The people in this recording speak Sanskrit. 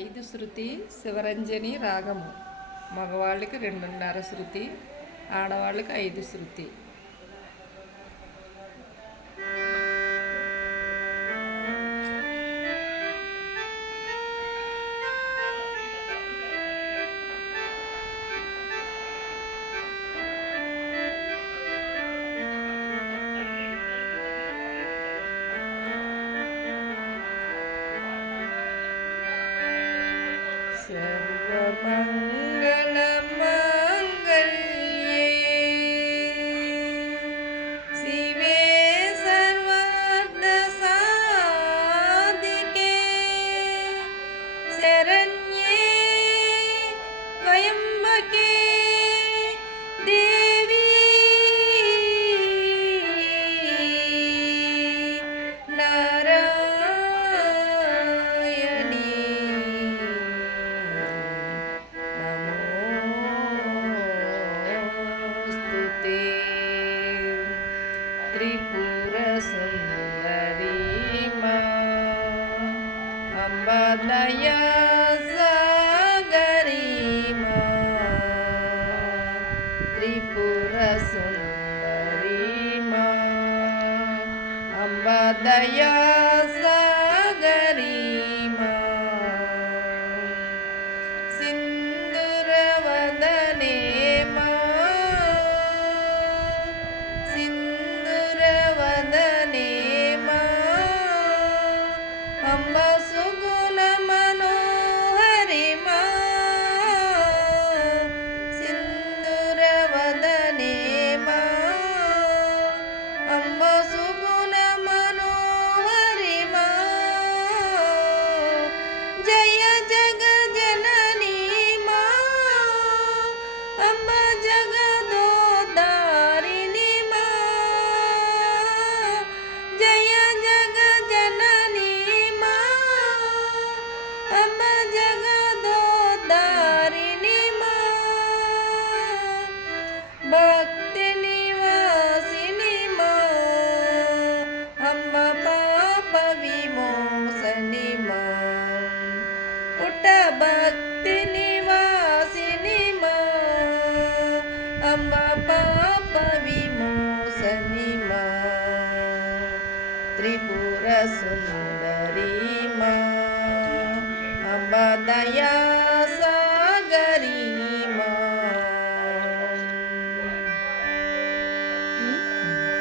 ఐదు శృతి శివరంజని రాగము. మగవాళ్ళకి రెండున్నర శృతి ఆడవాళ్ళకి ఐదు శృతి. Amen. त्रिपुरसुरीमा अम्बया सा गरीमा त्रिपुरसुरीमा अम्बदया ત્રિપુર સુંદરી માં અંબા દયા